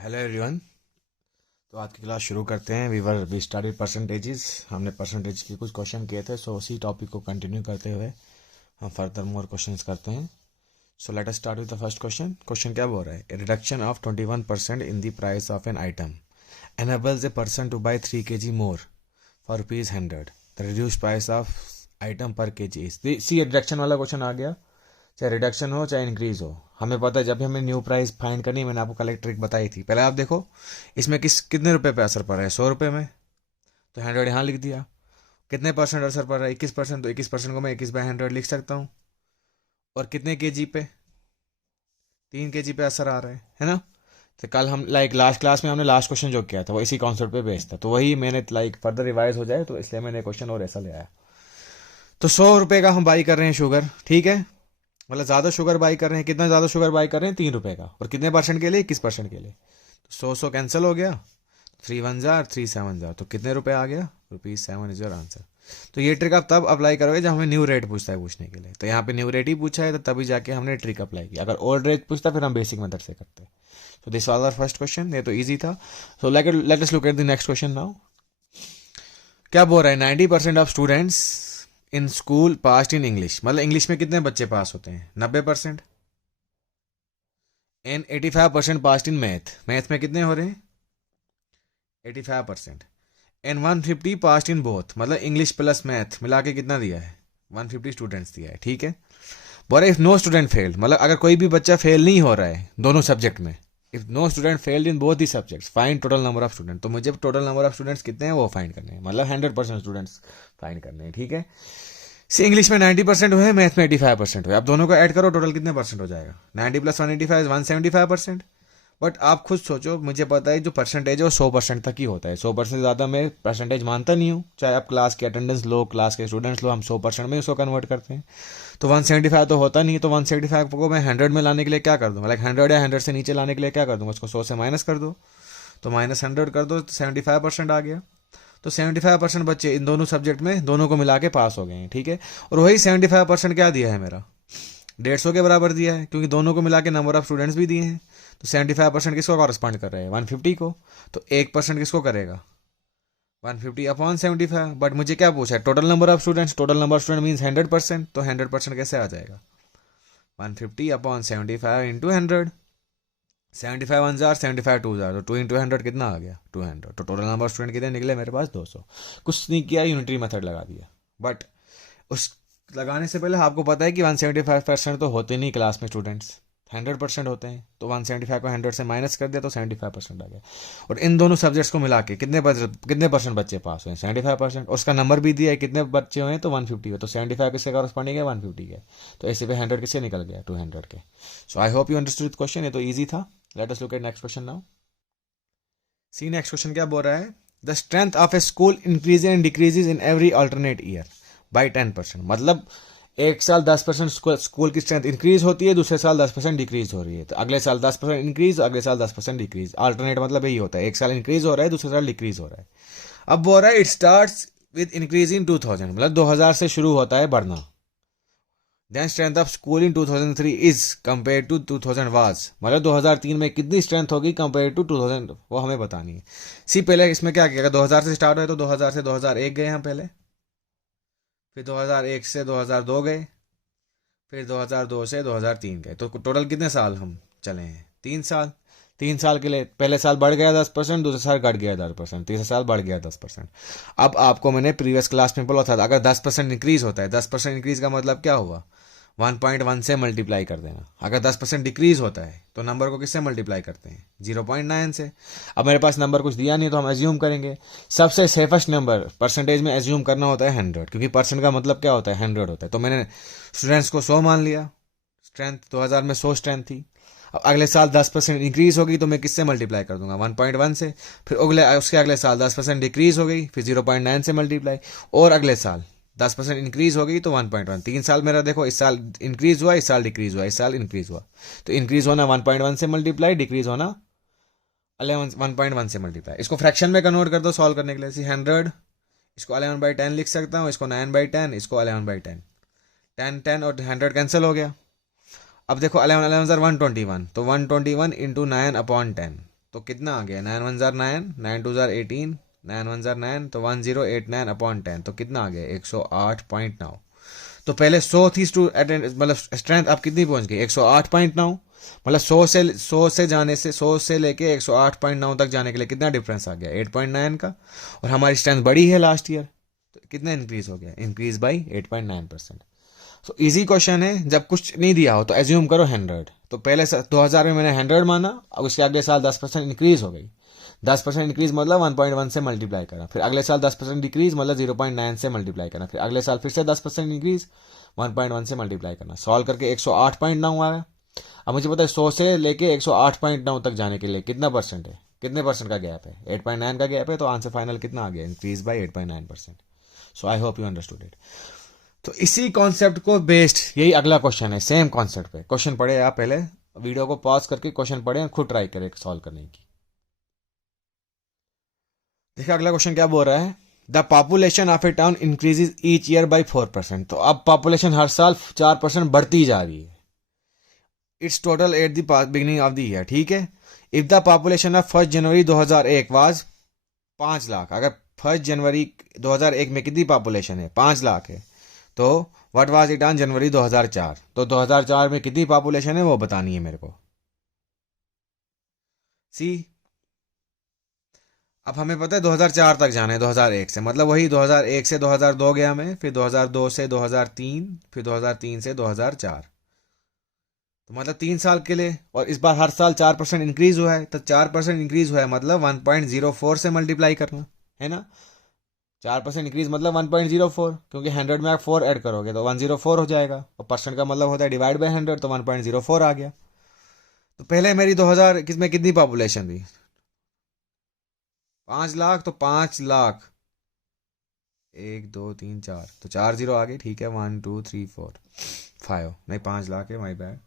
Hello everyone. तो आज की क्लास शुरू करते हैं। We started percentages. हमने परसेंटेज के कुछ क्वेश्चन किए थे, सो उसी टॉपिक को कंटिन्यू करते हुए हम फर्दर मोर क्वेश्चंस करते हैं। सो let us start with the first question. Question क्या बोल रहा है? Reduction of 21% in the price of an item enables a person to buy 3 kg more for rupees 100. The reduced price of item per kg is see reduction वाला question आ गया। चाहे reduction हो चाहे इंक्रीज हो, हमें पता है जब भी हमें न्यू प्राइस फाइंड करनी है, मैंने आपको कल एक ट्रिक बताई थी। पहले आप देखो इसमें कितने रुपए पे असर पड़ रहा है। 100 रुपये में, तो 100 यहाँ लिख दिया। कितने परसेंट असर पड़ रहा है? 21%, तो 21% को मैं 21/100 लिख सकता हूँ। और कितने केजी पे? 3 kg पे असर आ रहा है ना। तो कल हम लास्ट क्लास में हमने लास्ट क्वेश्चन जो किया था वो इसी कॉन्सेप्ट पे बेस्ड था, तो वही मैंने फर्दर रिवाइज हो जाए तो इसलिए मैंने क्वेश्चन और ऐसा ले आया। तो 100 रुपये का हम बाई कर रहे हैं शुगर, ठीक है। मतलब ज़्यादा शुगर बाई कर रहे हैं। कितना ज़्यादा शुगर बाई कर रहे हैं? 3 रुपये का। और कितने परसेंट के लिए? 21% के लिए। तो 100 कैंसिल हो गया। 3 1 3 7 तो कितने रुपए आ गया? ₹7 इज योर आंसर। तो ये ट्रिक आप तब अप्लाई करोगे जब हमें न्यू रेट पूछता है पूछने के लिए। तो यहाँ पे न्यू रेट ही पूछा है, तो तभी जाके हमने ट्रिक अप्लाई किया। अगर ओल्ड रेट पूछता फिर हम बेसिक मेथड से करते। तो this was our first question, ये तो ईजी था। So let us look at the next question now. क्या बोल रहा है? 90% of students in school pass in English. मतलब इंग्लिश में कितने बच्चे पास होते हैं? 90%। And 85% pass in math. Math में कितने हो रहे हैं? 85%। And 150 pass in both. मतलब इंग्लिश प्लस मैथ मिला के कितना दिया है? 150 स्टूडेंट्स दिया है, ठीक है। बोल इफ नो स्टूडेंट फेल्ड, मतलब अगर कोई भी बच्चा फेल नहीं हो रहा है दोनों सब्जेक्ट में, if no student failed in both the subjects find total number of student. तो मुझे टोटल नंबर ऑफ स्टूडेंट्स कितने हैं वो फाइंड करने हैं, मतलब 100% स्टूडेंट्स फाइंड करने हैं, ठीक है। सी इंग्लिश में 90% हुए, मैथ में 85% हुए। आप दोनों को ऐड करो, टोटल कितने परसेंट हो जाएगा? 90 + 185 175%। बट आप खुद सोचो, मुझे पता है जो परसेंटेज है वो 100% तक ही होता है। 100% से ज़्यादा मैं परसेंटेज मानता नहीं हूँ। चाहे आप क्लास के अटेंडेंस लो, क्लास के स्टूडेंट्स लो, हम 100% में उसको कन्वर्ट करते हैं। तो 175 तो होता नहीं है। तो 175 को मैं 100 में लाने के लिए क्या कर दूंगा? 100 या 100 से नीचे लाने के लिए क्या कर दूंगा? उसको 100 से माइनस कर दो। तो -100 कर दो, तो 75% आ गया। तो 75% बच्चे इन दोनों सब्जेक्ट में दोनों को मिला के पास हो गए हैं, ठीक है। और वही 75% क्या दिया है मेरा? 150 के बराबर दिया है, क्योंकि दोनों को मिला के नंबर ऑफ स्टूडेंट्स भी दिए हैं। तो 75% किसको कॉरस्पॉन्ड कर रहे हैं? 150 को। तो 1% किसको करेगा? 150/75। बट मुझे क्या पूछा है? Total number of students. Total number of student means 100%। तो 100% कैसे आ जाएगा? 150/75 इंटू 100। 75 1 जार, 75 2 जार, तो 2 इंटू 100 कितना आ गया? 200। तो टोटल नंबर ऑफ स्टूडेंट कितने निकले मेरे पास? 200। कुछ नहीं किया, यूनिटरी मेथड लगा दिया। बट उस लगाने से पहले आपको पता है कि 175% तो होते नहीं क्लास में स्टूडेंट्स, 100% होते हैं। तो 175 को 100 से माइनस कर दिया तो 75% आ गया। और इन दोनों सब्जेक्ट्स को मिला के कितने परसेंट बच्चे पास हुए? 75%। और उसका नंबर भी दिया है, कितने बच्चे हुए हैं? तो 150 हुए। तो 75 किससे कॉरस्पॉन्डिंग है? 150 के। तो ऐसे पे 100 किससे निकल गया? 200 के। So I hope you understood question, ये तो ईजी था। Let us look at next question now. See next question क्या बोल रहा है? The strength of a school increase and decreases in every alternate year by 10%। मतलब एक साल 10% स्कूल की स्ट्रेंथ इंक्रीज होती है, दूसरे साल 10% डिक्रीज हो रही है। तो अगले साल 10% इंक्रीज, अगले साल 10% डिक्रीज। अल्टरनेट मतलब यही होता है, एक साल इंक्रीज हो रहा है, दूसरे साल डिक्रीज हो रहा है। अब बोल रहा है it starts with increase in 2000, मतलब 2000 से शुरू होता है बढ़ना। Then strength of school in 2003 is compare to 2000 was, मतलब 2003 में कितनी स्ट्रेंथ होगी कंपेयर टू 2000, वो हमें बतानी है। सी पहले इसमें क्या किया? 2000 से स्टार्ट हुआ तो 2000 से 2001 गए हम पहले, फिर 2001 से 2002 गए, फिर 2002 से 2003 गए। तो टोटल कितने साल हम चले हैं? 3 साल। 3 साल के लिए पहले साल बढ़ गया 10%, दूसरे साल घट गया 10%, तीसरे साल बढ़ गया 10%। अब आपको मैंने प्रीवियस क्लास में बोला था, अगर 10% इंक्रीज होता है, 10% इंक्रीज का मतलब क्या हुआ? 1.1 से मल्टीप्लाई कर देना। अगर 10% डिक्रीज होता है तो नंबर को किससे मल्टीप्लाई करते हैं? 0.9 से। अब मेरे पास नंबर कुछ दिया नहीं तो हम एज्यूम करेंगे। सबसे सेफेस्ट नंबर परसेंटेज में एज्यूम करना होता है 100, क्योंकि परसेंट का मतलब क्या होता है? 100 होता है। तो मैंने स्टूडेंट्स को 100 मान लिया। स्ट्रेंथ 2000 में 100 स्ट्रेंथ थी। अब अगले साल 10% इंक्रीज होगी तो मैं किससे मल्टीप्लाई कर दूंगा? 1.1 से। फिर उसके अगले साल 10% डिक्रीज हो गई, फिर 0.9 से मल्टीप्लाई। और अगले साल 10% इंक्रीज हो गई तो 1.1। 3 साल मेरा देखो, इस साल इंक्रीज हुआ, इस साल डिक्रीज हुआ, इस साल इंक्रीज हुआ। तो इंक्रीज होना 1.1 से मल्टीप्लाई, डिक्रीज होना 1.1 से मल्टीप्लाई। इसको फ्रैक्शन में कन्वर्ट कर दो सॉल्व करने के लिए। 100, इसको 11/10 लिख सकता हूँ, इसको 9/10, इसको 11/10। 10 10 और 100 कैंसिल हो गया। अब देखो 11 11 121, तो 121 इंटू 9/10, तो कितना आ गया, 9 1 जार 9, 9 2 जार 18, 9 1 जार 9, तो 1089 अपॉन 10, तो कितना आ गया 108.9। तो पहले 100 थी मतलब स्ट्रेंथ, अब कितनी पहुंच गई 108.9। मतलब 100 से जाने से 100 से लेके 108.9 तक जाने के लिए कितना डिफरेंस आ गया 8.9 का। और हमारी स्ट्रेंथ बढ़ी है लास्ट ईयर, तो कितना इंक्रीज हो गया, increase by 8.9%। So easy question है, जब कुछ नहीं दिया हो तो एज्यूम करो 100। तो पहले 2000 में मैंने 100 माना, अब उसके अगले साल 10% इंक्रीज हो गई। 10% इंक्रीज मतलब 1.1 से मल्टीप्लाई करना, फिर अगले साल 10% डिक्रीज मतलब 0.9 से मल्टीप्लाई करना, फिर अगले साल फिर से 10% इंक्रीज 1.1 से मल्टीप्लाई करना। सॉल्व करके 108.9 आया। अब मुझे पता है 100 से लेके 108.9 तक जाने के लिए कितना परसेंट है, कितने परसेंट का गैप है, 8.9 का गैप है। तो आंसर फाइनल कितना आ गया, increase by 8.9%। So I hope you understood it. तो इसी कॉन्सेप्ट को बेस्ड यही अगला क्वेश्चन है, सेम कॉन्सेप्ट पे क्वेश्चन पढ़े आप, पहले वीडियो को पॉज करके क्वेश्चन पढ़े, खुद ट्राई करें सॉल्व करने की। देखिए अगला क्वेश्चन क्या बोल रहा है, the population of A town increases each year by 4%। तो अब पॉपुलेशन हर साल 4% बढ़ती जा रही है। It's total at the beginning of the year, ठीक है। If the population of 1 January 2001 was 5 lakh, अगर 1 जनवरी 2001 में कितनी पॉपुलेशन है 5 लाख है, तो what was it on January 2004, तो 2004 में कितनी पॉपुलेशन है वो बतानी है मेरे को। सी अब हमें पता है 2004 तक जाना है 2001 से, मतलब वही 2001 से 2002 गया मैं, फिर 2002 से 2003, फिर 2003 से 2004, तो मतलब 3 साल के लिए। और इस बार हर साल 4% इंक्रीज हुआ है, तो 4% इंक्रीज हुआ है मतलब 1.04 से मल्टीप्लाई करना है ना। 4% इंक्रीज मतलब 1.04, क्योंकि 100 में आप 4 ऐड करोगे तो 104 हो जाएगा, और परसेंट का मतलब होता है डिवाइड बाय 100, तो 1.04 आ गया। तो पहले मेरी 2021 में कितनी पॉपुलेशन थी 5 लाख, तो 5 लाख 1 2 3 4, तो 4 जीरो आ गए, ठीक है 1 2 3 4 5, नहीं 5 लाख है, माई बैड।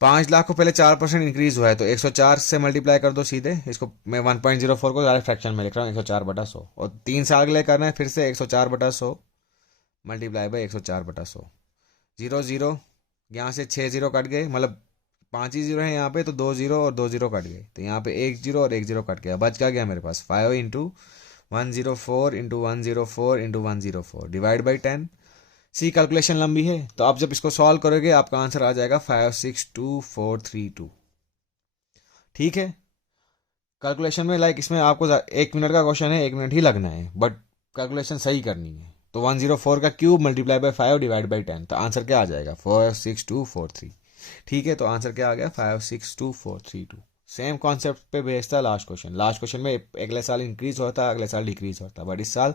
5 लाख को पहले 4% इंक्रीज हुआ है, तो 104 से मल्टीप्लाई कर दो सीधे इसको। मैं 1.04 को डायरेक्ट फ्रैक्शन में लिख रहा हूँ, 104/100, और 3 साल के लिए करना है फिर से 104/100 मल्टीप्लाई बाई 104/100। 0 0 यहाँ से 6 जीरो कट गए, मतलब 5 ही जीरो है यहाँ पे, तो 2 जीरो और 2 जीरो कट गए, तो यहाँ पे 1 जीरो और 1 जीरो कट गया, बच क्या गया मेरे पास 5 into 104 into 104 into 104 divide by 10। See calculation लंबी है, तो आप जब इसको सॉल्व करोगे आपका आंसर आ जाएगा 562432, ठीक है। कैलकुलेशन में लाइक इसमें आपको 1 मिनट का क्वेश्चन है, 1 मिनट ही लगना है, बट कैलकुलेशन सही करनी है। तो 104 का cube multiply by 5 divide by 10, तो आंसर क्या आ जाएगा 46243, ठीक है। तो आंसर क्या आ गया 562432। सेम कॉन्सेप्ट पे बेस्ड था लास्ट क्वेश्चन में अगले साल इंक्रीज होता है, अगले साल डिक्रीज होता है, बट इस साल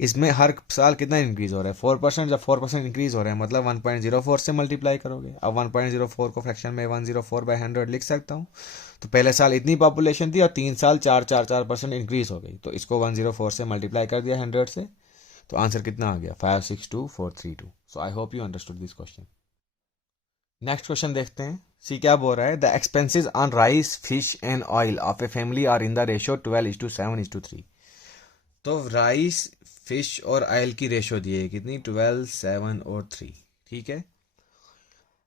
इसमें हर साल कितना इंक्रीज हो रहा है 4%। जब 4% इंक्रीज हो रहा है मतलब 1.04 से मल्टीप्लाई करोगे। अब 1.04 को फ्रैक्शन में 104/100 लिख सकता हूँ। तो पहले साल इतनी पॉपुलेशन थी और 3 साल 4% इंक्रीज हो गई, तो इसको 104 से मल्टीप्लाई कर दिया 100 से, तो आंसर कितना आ गया 562432। So I hope you understood this question. Next question देखते हैं, सी क्या बोल रहा है, the expenses on rice fish and oil of a family are in the ratio 12:7:3। तो राइस फिश और ऑयल की रेशियो दी है कितनी 12 7 और 3, ठीक है।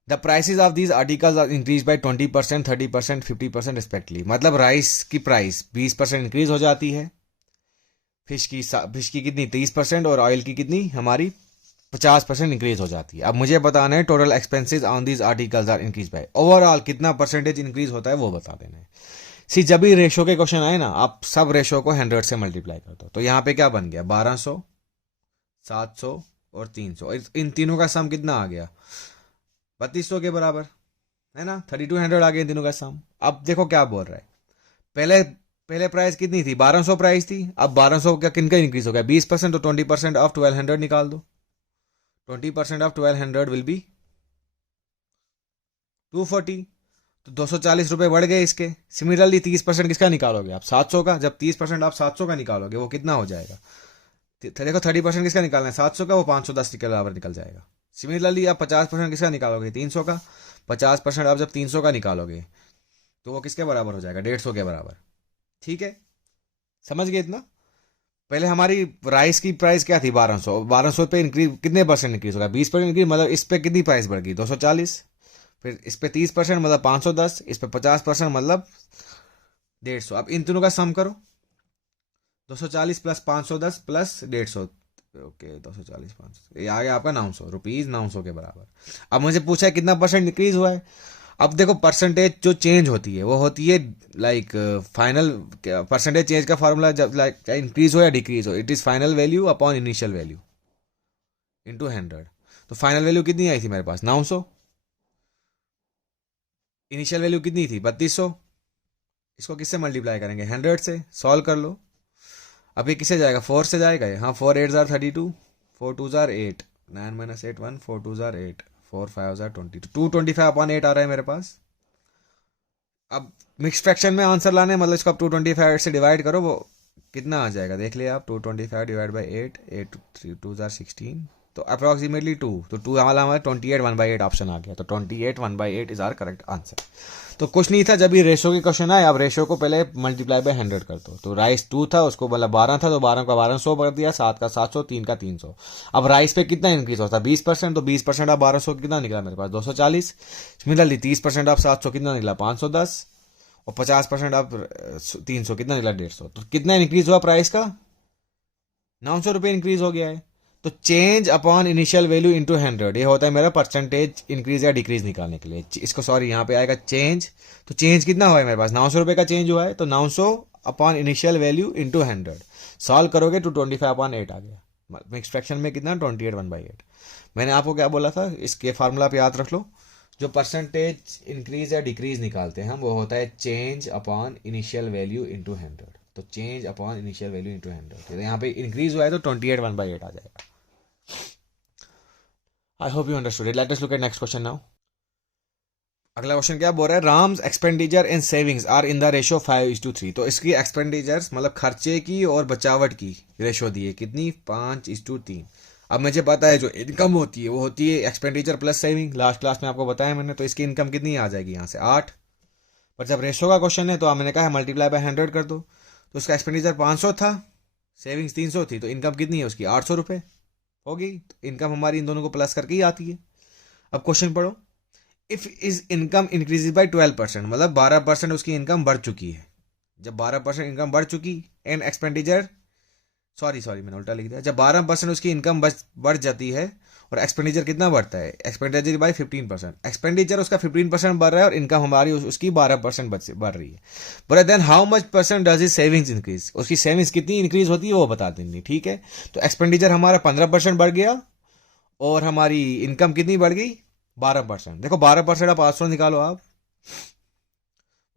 The prices of these articles are increase by 20%, 30%, 50% respectively. मतलब राइस की प्राइस 20% इंक्रीज हो जाती है, फिश की कितनी 30%, और ऑयल की कितनी हमारी 50% इंक्रीज हो जाती है। अब मुझे बताना है total expenses on these articles are increase by, overall कितना परसेंटेज इंक्रीज होता है वो बता देना है। सी जब भी रेशो के क्वेश्चन आए ना, आप सब रेशो को 100 से मल्टीप्लाई कर दो, तो यहाँ पे क्या बन गया 1200, 700 और 300, इन तीनों का सम कितना आ गया 3200 के बराबर, है ना। 3200 आ गया इन तीनों का सम। अब देखो क्या बोल रहा है, पहले पहले प्राइस कितनी थी 1200 प्राइस थी, अब 1200 का किनका इंक्रीज हो गया 20%, तो 20% ऑफ 1200 निकाल दो। 20% ऑफ 1200 विल बी 240, तो 240 रुपए बढ़ गए इसके। सिमिलरली 30% किसका निकालोगे आप 700 का, जब 30% आप 700 का निकालोगे वो कितना हो जाएगा, देखो 30% किसका निकालना है 700 का, वो 510 के बराबर निकल जाएगा। सिमिलरली आप 50% किसका निकालोगे 300 का, 50% आप जब 300 का निकालोगे तो वो किसके बराबर हो जाएगा 150 के बराबर, ठीक है। समझ गए इतना। पहले हमारी राइस की प्राइस क्या थी 1200 पे इंक्रीज कितने परसेंट इंक्रीज होगा 20% इंक्रीज, मतलब इस पे कितनी प्राइस बढ़ गई 240, फिर इस पे 30% मतलब 510, इस पे 50% मतलब 150। अब इन तीनों का सम करो, 240 प्लस 510 प्लस 150, ओके 240 500, ये आ गया आपका 900 रुपीज, 900 के बराबर। अब मुझे पूछा है कितना परसेंट इंक्रीज हुआ है। अब देखो परसेंटेज जो चेंज होती है वो होती है लाइक फाइनल, परसेंटेज चेंज का फॉर्मूला जब लाइक इंक्रीज हो या डिक्रीज हो, it is final value upon initial value into 100। तो फाइनल वैल्यू कितनी आई थी मेरे पास 900, इनिशियल वैल्यू कितनी थी 3200। इसको किससे मल्टीप्लाई करेंगे 100 से, सॉल्व कर लो। अब ये किससे जाएगा 4 से जाएगा ये, हाँ 4 8 jar 32, 4 2 jar 8, 9 minus 8 1, 4 2 jar 8, 4 5 jar 20, तो 225 अपॉन 8 आ रहा है मेरे पास। अब मिक्स फ्रैक्शन में आंसर लाने मतलब इसको आप 225 से डिवाइड करो, वो कितना आ जाएगा देख लिया आप, 225 डिवाइड बाई 8, 8 3 2 जार 16, तो अप्रॉक्सीमेटली 2, तो 2 हमारा 28 1/8 ऑप्शन आ गया, तो 28 1/8 इज आर करेक्ट आंसर। तो कुछ नहीं था, जब ये रेशो की क्वेश्चन आए आप रेशो को पहले मल्टीप्लाई बाय 100 कर दो। तो राइस 2 था, उसको मतलब 12 था, तो 12 का 1200 कर दिया, 7 का 700, 3 का 300। अब राइस पे कितना इंक्रीज होता है 20%, तो 20% आप 1200 कितना निकला मेरे पास 240। सिमिलरली 30% आप 700 कितना निकला 510, और 50% आप 300 कितना निकला 150। तो कितना इंक्रीज हुआ प्राइस का 900 रुपये इंक्रीज हो गया है। तो change upon initial value into 100 ये होता है मेरा परसेंटेज इंक्रीज या डिक्रीज निकालने के लिए। इसको सॉरी यहाँ पे आएगा चेंज, तो चेंज कितना हुआ है मेरे पास 900 रुपये का चेंज हुआ है, तो 900 upon initial value into 100 solve करोगे तो 25 अपॉन 8 आ गया। मिक्स फ्रैक्शन में कितना 28 1/8। मैंने आपको क्या बोला था, इसके फार्मूला आप याद रख लो। जो परसेंटेज इंक्रीज या डिक्रीज निकालते हैं हम, वो होता है change upon initial value into 100। तो change upon initial value into 100, तो यहाँ पे इंक्रीज हुआ है तो 28 1/8 आ जाएगा। I hope you understood it. Let us look at next question now. अगला क्वेश्चन क्या बोल रहा है, Ram's expenditure and savings are in the ratio 5:3। तो इसकी एक्सपेंडिचर्स मतलब खर्चे की और बचावट की रेशो दी है कितनी 5:3। अब मुझे पता है जो इनकम होती है वो होती है expenditure plus saving, last class में आपको बताया मैंने। तो इसकी इनकम कितनी आ जाएगी यहाँ से 8, पर जब रेशो का क्वेश्चन है तो मैंने कहा मल्टीप्लाई बाय 100 कर दो। तो उसका एक्सपेंडिचर 500 था, सेविंग्स 300 थी, तो इनकम कितनी है उसकी 800 रुपये होगी। तो इनकम हमारी इन दोनों को प्लस करके ही आती है। अब क्वेश्चन पढ़ो, if is income increase by 12%, मतलब 12% उसकी इनकम बढ़ चुकी है। जब 12% इनकम बढ़ चुकी एंड एक्सपेंडिचर, सॉरी मैंने उल्टा लिख दिया, जब 12% उसकी इनकम बढ़ जाती है और एक्सपेंडिचर कितना बढ़ता है एक्सपेंडिचर बाय 15%, एक्सपेंडिचर उसका 15% बढ़ रहा है और इनकम हमारी उसकी 12% बढ़ रही है। But then how much percent does is savings increase, उसकी सेविंग्स कितनी इंक्रीज होती है वो बता देंगे, ठीक है। तो एक्सपेंडिचर हमारा 15% बढ़ गया और हमारी इनकम कितनी बढ़ गई 12%। देखो 12% आप 800 निकालो आप,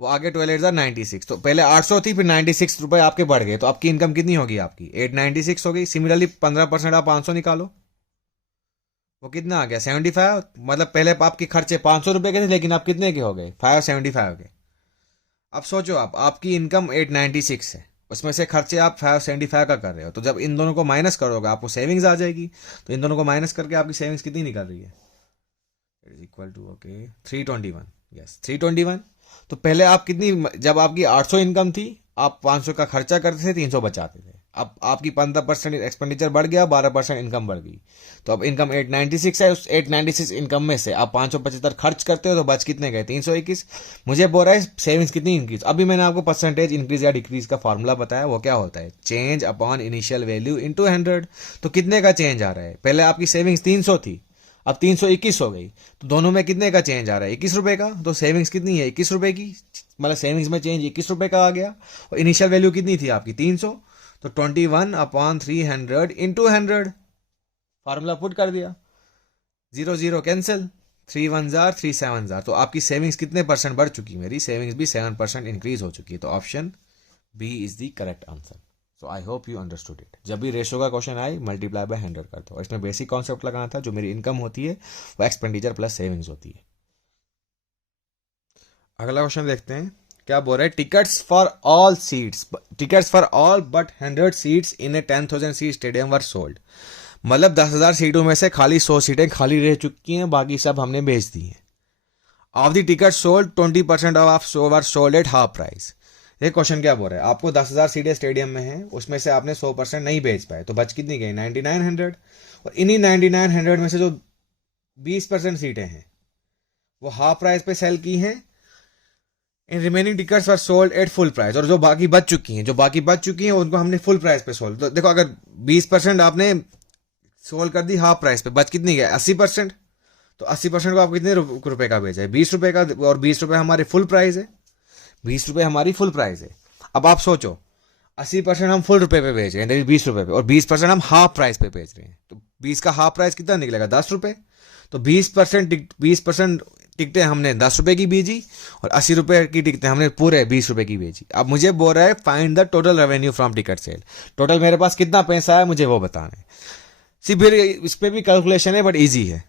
वो आगे 12,896, तो पहले 800 थी फिर 96 रुपए आपके बढ़ गए, तो आपकी इनकम कितनी होगी आपकी 896 हो गई। सिमिलरली 15% आप 500 निकालो, वो कितना आ गया 75। मतलब पहले आपके खर्चे 500 रुपए के थे लेकिन आप कितने के हो गए 575 हो गए। अब सोचो आपकी इनकम 896 है, उसमें से खर्चे आप 575 का कर रहे हो, तो जब इन दोनों को माइनस करोगे आपको सेविंग्स आ जाएगी। तो इन दोनों को माइनस करके आपकी सेविंग्स कितनी निकल रही है इक्वल टू ओके 321, यस 321। तो पहले आप कितनी, जब आपकी 800 इनकम थी आप 500 का खर्चा करते थे 300 बचाते थे। अब आपकी 15% एक्सपेंडिचर बढ़ गया 12% इनकम बढ़ गई, तो अब इनकम 896 है। उस 896 इनकम में से आप 575 खर्च करते हो तो बच कितने गए 321। मुझे बोल रहा है सेविंग्स कितनी इंक्रीज। अभी मैंने आपको परसेंटेज इंक्रीज या डिक्रीज का फॉर्मूला बताया, वो क्या होता है change upon initial value into 100। तो कितने का चेंज आ रहा है, पहले आपकी सेविंग्स 300 थी अब 321 हो गई, तो दोनों में कितने का चेंज आ रहा है 21 रुपए का। तो सेविंग्स कितनी है 21 रुपए की, मतलब सेविंग्स में चेंज 21 रुपए का आ गया। और इनिशियल वैल्यू कितनी थी आपकी 300, तो 21 अपॉन 300 इंटू 100 फार्मूला पुट कर दिया, 0 0 कैंसिल, 3 1 जार 3 7 जार। तो आपकी सेविंग्स कितने परसेंट बढ़ चुकी, मेरी सेविंग्स भी 7% इंक्रीज हो चुकी है। तो option B is the correct answer. So I hope you understood it. जब भी रेशो का क्वेश्चन आए मल्टीप्लाई बाय 100 कर दो। इसमें बेसिक कॉन्सेप्ट लगाना था, जो मेरी इनकम होती है वो एक्सपेंडिचर प्लस सेविंग्स होती है। अगला क्वेश्चन देखते हैं क्या बोल रहा है, tickets for all seats, tickets for all but 100 seats in A 10,000 seat stadium were sold. मतलब 10,000 सीटों में से खाली 100 सीटें खाली रह चुकी हैं, बाकी सब हमने बेच दी हैं। Of the ticket sold 20% of were sold at half price. ये क्वेश्चन क्या बोल रहा है, आपको 10,000 सीटें स्टेडियम में हैं, उसमें से आपने 100% नहीं बेच पाए, तो बच कितनी गई 9900। और इन्हीं 9900 में से जो 20% सीटें हैं वो हाफ प्राइस पे सेल की हैं इन remaining tickets are sold at full price, और जो बाकी बच चुकी हैं उनको हमने फुल प्राइस पे सोल्ड। तो देखो अगर 20% आपने सोल्ड कर दी हाफ प्राइस पे, बच कितनी गया 80%। तो 80% को आप कितने रुपए का बेचा है, 20 रुपए का, और 20 रुपए हमारे फुल प्राइस है, 20 रुपए हमारी फुल प्राइस है। अब आप सोचो 80% हम फुल रुपए पे बेच रहे हैं 20 रुपए पे, और 20% हम हाफ प्राइस पे बेच रहे हैं, तो 20 का हाफ प्राइस कितना निकलेगा 10 रुपए। तो 20% टिकटें हमने 10 रुपए की बेची, और 80 रुपए की टिकटें हमने पूरे 20 रुपए की बेची। अब मुझे बोल रहा है find the total revenue from ticket sale, total मेरे पास कितना पैसा है मुझे वो बताना है। फिर इस पर भी कैलकुलेशन है बट ईजी है।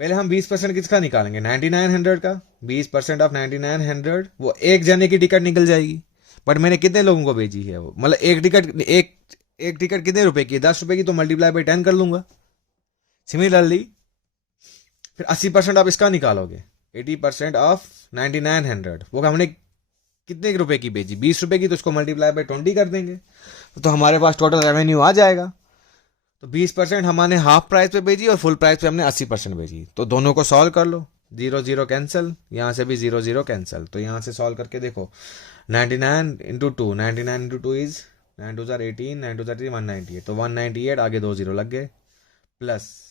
पहले हम 20% किसका निकालेंगे, 9900 का। 20% ऑफ 9900, वो एक जने की टिकट निकल जाएगी, बट मैंने कितने लोगों को भेजी है वो, मतलब एक टिकट कितने रुपए की, 10 रुपए की, तो मल्टीप्लाई बाई 10 कर लूंगा। सिमिलरली फिर 80% आप इसका निकालोगे, 80% ऑफ 9900, वो हमने कितने रुपए की भेजी, 20 रुपए की, तो उसको मल्टीप्लाई बाई 20 कर देंगे, तो हमारे पास टोटल रेवेन्यू आ जाएगा। तो 20% हमने हाफ प्राइस पे भेजी और फुल प्राइस पे हमने 80% भेजी, तो दोनों को सॉल्व कर लो, 0 0 कैंसिल, यहाँ से भी 0 0 कैंसिल। तो यहाँ से सॉल्व करके देखो 99 इंटू 2, 99 इंटू 2 इज 9 2 18, 9 2 3 198, तो 198, आगे 2 0 लग गए, प्लस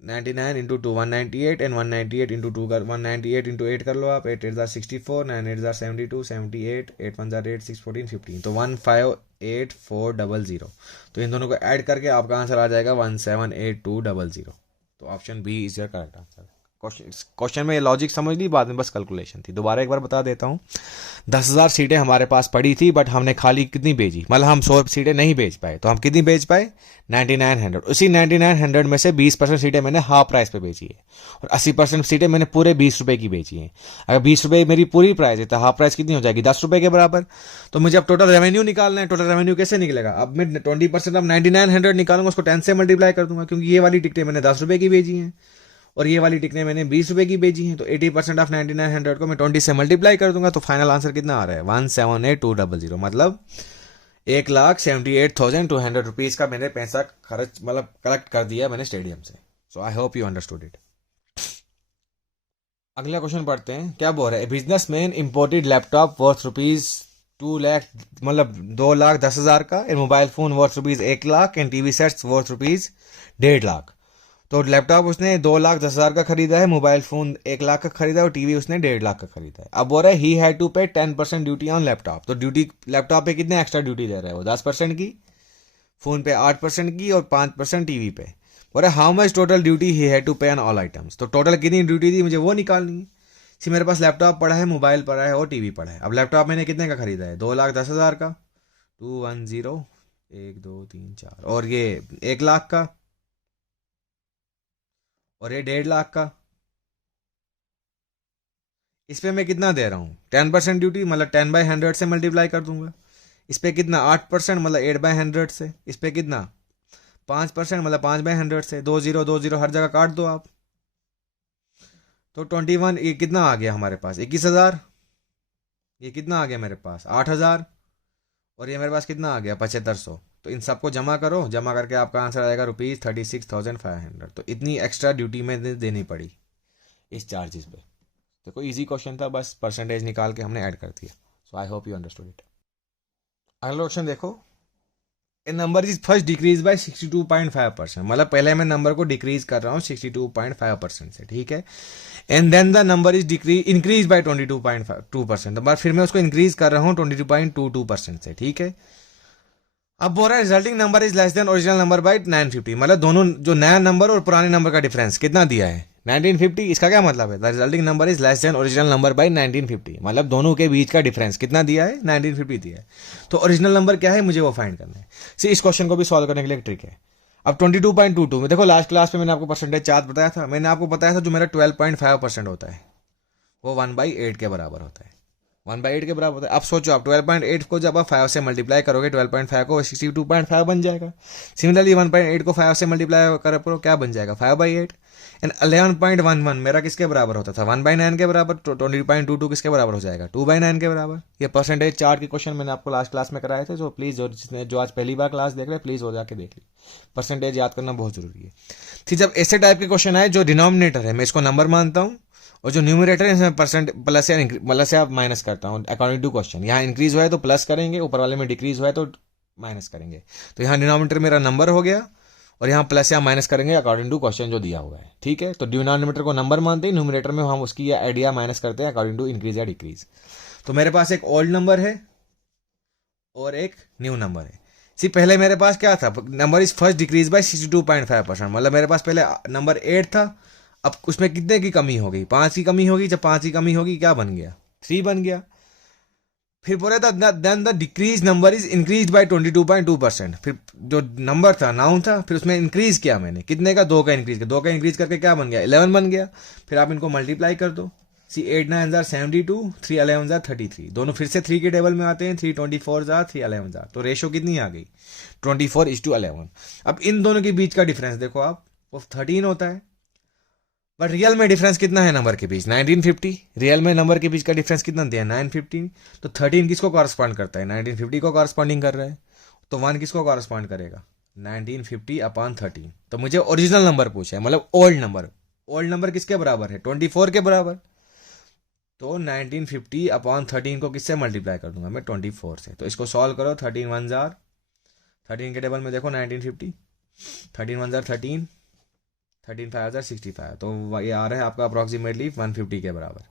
99 इंटू 2 198, एंड 198 इंटू 2 कर 198 इंटू 8 कर लो आप, 8 8 64, 9 8 72, 78, 8 1 8 6 14 15, तो 1584000। तो इन दोनों को ऐड करके आपका आंसर आ जाएगा 1782000। तो option B is your correct answer. Question में लॉजिक समझ ली, बाद में बस कैलकुलेशन थी। दोबारा एक बार बता देता हूँ, 10,000 सीटें हमारे पास पड़ी थी, बट हमने खाली कितनी बेची, मतलब हम 100 सीटें नहीं बेच पाए, तो हम कितनी बेच पाए 9900। उसी 9900 में से 20% सीटें मैंने हाफ प्राइस पे बेची है, और 80% सीटें मैंने पूरे 20 रुपए की बेची हैं। अगर 20 रुपए मेरी पूरी प्राइस है, तो हाफ प्राइस कितनी हो जाएगी 10 रुपए के बराबर। तो मुझे अब टोटल रेवेन्यू निकालना है। टोटल रेवेन्यू कैसे निकलेगा, अब मैं 20% ऑफ 9900 निकालूंगा, उसको 10 से मल्टीप्लाई कर दूंगा, क्योंकि ये वाली टिकटें मैंने 10 रुपए की बेची हैं और ये वाली टिकटें मैंने 20 रुपए की बेची हैं। तो 80% ऑफ 9900 को मैं 20 से मल्टीप्लाई कर दूंगा, तो फाइनल आंसर कितना आ रहा है 1782000। मतलब 1,78,200 रुपीज़ का मैंने पैसा खर्च, मतलब कलेक्ट कर दिया मैंने स्टेडियम से। So I hope you understood it. अगला क्वेश्चन पढ़ते हैं, क्या बोल रहा है, businessman imported laptop worth rupees 2 lakh, मतलब 2,10,000 का, and mobile phone worth rupees 1 lakh, and TV sets worth rupees 1.5 lakh. तो लैपटॉप उसने 2,10,000 का खरीदा है, मोबाइल फोन 1 लाख का खरीदा है, और टीवी उसने 1.5 लाख का खरीदा है। अब बोल रहा है ही हैड टू पे 10% ड्यूटी ऑन लैपटॉप। तो ड्यूटी लैपटॉप पे कितने एक्स्ट्रा ड्यूटी दे रहा है वो, 10% की, फोन पे 8% की, और 5% टीवी पे। बोल रहा है how much total duty he had to pay on all items. तो टोटल कितनी ड्यूटी थी मुझे वो निकालनी है। सी मेरे पास लैपटॉप पड़ा है, मोबाइल पड़ा है, और टीवी पड़ा है। अब लैपटॉप मैंने कितने का खरीदा है 2,10,000 का, 210 1 2 3 4, और ये 1 लाख का, और ये 1.5 लाख का। इस पे मैं कितना दे रहा हूँ 10% ड्यूटी, मतलब 10/100 से मल्टीप्लाई कर दूंगा। इस पे कितना 8%, मतलब 8/100 से। इस पे कितना 5%, मतलब 5/100 से। 2 0 हर जगह काट दो आप, तो 21, ये कितना आ गया हमारे पास 21,000। ये कितना आ गया मेरे पास 8,000, और ये मेरे पास कितना आ गया 7500। तो इन सबको जमा करो, जमा करके आपका आंसर आएगा ₹36,500। तो इतनी एक्स्ट्रा ड्यूटी में देनी पड़ी इस चार्जेस पे। देखो इजी क्वेश्चन था, बस परसेंटेज निकाल के हमने ऐड कर दिया। So I hope you understood it. अगला क्वेश्चन देखो, a number is first decrease by 62.5%, मतलब पहले मैं नंबर को डिक्रीज कर रहा हूँ 62.5% से, ठीक है। And then the number is increase by 22.2%, तो फिर मैं उसको इंक्रीज कर रहा हूँ 22.22% से, ठीक है। अब बोल रहा है resulting number is less than original number by 950, मतलब दोनों जो नया नंबर और पुराने नंबर का डिफरेंस कितना दिया है 1950। इसका क्या मतलब है, the resulting number is less than original number by 1950, मतलब दोनों के बीच का डिफरेंस कितना दिया है 1950 दिया है। तो ओरिजिनल नंबर क्या है मुझे वो फाइंड करना है। सी इस क्वेश्चन को भी सॉल्व करने के लिए एक ट्रिक है। अब 22.22 में देखो, लास्ट क्लास में मैंने आपको परसेंटेज चार्ट बताया था। मैंने आपको बताया था जो मेरा 12.5% होता है वो 1/8 के बराबर होता है, 1/8 के बराबर होता है। अब सोचो आप 12.8 को जब आप 5 से मल्टीप्लाई करोगे 12.5 को 62.5 बन जाएगा। सिमिलरली 1.8 को 5 से मल्टीप्लाई करो क्या बन जाएगा 5/8। एंड 11.11 मेरा किसके बराबर होता था 1/9 के बराबर। 20.22 किसके बराबर हो जाएगा 2/9 के बराबर। ये परसेंटेज चार्ट के क्वेश्चन मैंने आपको लास्ट क्लास में कराए थे, तो प्लीज़ जो आज पहली बार क्लास देख रहे हैं प्लीज़ वो जाके देख ली। परसेंटेज याद करना बहुत जरूरी है। फिर जब ऐसे टाइप के क्वेश्चन आए जो डिनोमिनेटर है मैं इसको नंबर मानता हूँ, और जो न्यूमरेटर है इसमें परसेंट प्लस या माइनस करता हूँ अकॉर्डिंग टू क्वेश्चन। यहाँ इंक्रीज हुआ है तो प्लस करेंगे, ऊपर वाले में डिक्रीज हुआ है तो माइनस करेंगे। तो यहाँ डिनोमिनेटर मेरा नंबर हो गया और यहाँ प्लस या माइनस करेंगे अकॉर्डिंग टू क्वेश्चन जो दिया हुआ है। ठीक है, तो डिनोमिनेटर को नंबर मानते हैं, न्यूमरेटर में हम उसकी ऐड या माइनस करते हैं अकॉर्डिंग टू इंक्रीज या डिक्रीज। तो मेरे पास एक ओल्ड नंबर है और एक न्यू नंबर है। सी पहले मेरे पास क्या था, number is first decrease by 62.5%, मतलब मेरे पास पहले नंबर 8 था, अब उसमें कितने की कमी हो गई, 5 की कमी होगी। जब 5 की कमी होगी क्या बन गया, 3 बन गया। फिर बोले था then the decrease number is increase by 22.2%। फिर जो नंबर था नाउन था, फिर उसमें इंक्रीज किया मैंने, कितने का, 2 का इंक्रीज किया, 2 का इंक्रीज करके क्या बन गया, 11 बन गया। फिर आप इनको मल्टीप्लाई कर दो, सी 8 9 72, 3 11 33, दोनों फिर से 3 के टेबल में आते हैं, 3 24 3 11, तो रेशो कितनी आ गई, 24:11। अब इन दोनों के बीच का डिफरेंस देखो आप, वो 13 होता है, बट रियल में डिफरेंस कितना है नंबर के बीच, 1950। रियल में नंबर के बीच का डिफरेंस कितना दिया, 950। तो 13 किसको कॉरस्पॉन्ड करता है, 1950 को कॉरस्पॉन्डिंग कर रहा है। तो 1 किसको कॉरस्पॉन्ड करेगा, 1950/13। तो मुझे ओरिजिनल नंबर पूछा है, मतलब ओल्ड नंबर। ओल्ड नंबर किसके बराबर है, 24 के बराबर। तो 1950/13 को किससे मल्टीप्लाई कर दूंगा मैं, 24 से। तो इसको सॉल्व करो, 13 1 जार, 13 के टेबल में देखो 1950, 13 1 जार 13, 13 5 जार 65, तो ये आ रहा है आपका अप्रॉक्सीमेटली 150 के बराबर।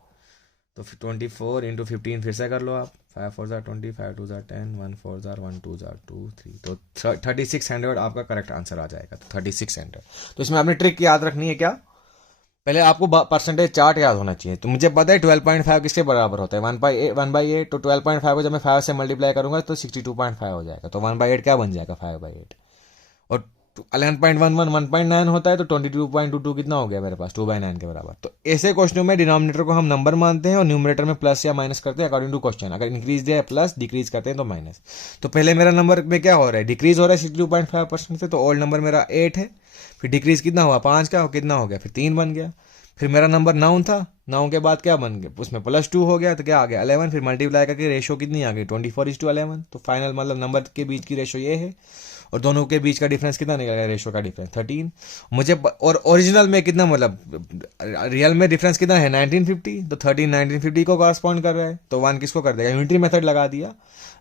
तो 24 इंटू 15 फिर से कर लो आप, 5 4 जार 20, 5 2 जार 10, 1 4 जार 1 2 जार 2 3, तो 3600 आपका करेक्ट आंसर आ जाएगा। तो 3600। तो इसमें आपने ट्रिक याद रखनी है, क्या, पहले आपको परसेंटेज चार्ट याद होना चाहिए। तो मुझे पता है 12.5 किसके बराबर होता है, 1/8। तो 12.5 को जब मैं 5 से मल्टीप्लाई करूंगा तो 62.5 हो जाएगा। तो 1/8 क्या बन जाएगा, 5/8। और 11.11 1.9 होता है, तो 22.22 कितना हो गया मेरे पास, 2/9 के बराबर। तो ऐसे क्वेश्चनों में डिनोमिनेटर को हम नंबर मानते हैं और न्यूमरेटर में प्लस या माइनस करते हैं अकॉर्डिंग टू क्वेश्चन। अगर इंक्रीज दिया है प्लस, डिक्रीज करते हैं तो माइनस। तो पहले मेरा नंबर में क्या हो रहा है, डिक्रीज हो रहा है 62.5% से, तो ओल्ड नंबर मेरा 8 है। फिर डिक्रीज कितना हुआ, 5 का कितना हो गया, फिर 3 बन गया। फिर मेरा नंबर 9 था, 9 के बाद क्या बन गया, उसमें +2 हो गया, तो क्या आ गया 11। फिर मल्टीप्लाई करके रेशो कितनी आ गई, 24:11। तो फाइनल मतलब नंबर के बीच की रेशो ये है, और दोनों के बीच का डिफरेंस कितना निकल गया, रेशो का डिफरेंस 13। मुझे और ओरिजिनल में कितना, मतलब रियल में डिफरेंस कितना है, 1950। तो 13 1950 को कॉरस्पॉन्ड कर रहा है, तो 1 किसको कर देगा, यूनिटरी मेथड लगा दिया।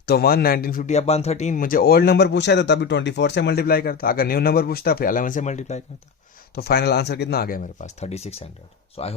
तो 1 1950/13। मुझे ओल्ड नंबर पूछा है तो तभी 24 से मल्टीप्लाई करता, अगर न्यू नंबर पूछता फिर 11 से मल्टीप्लाई करता। तो फाइनल आंसर कितना आ गया मेरे पास, 3600। सो आई होप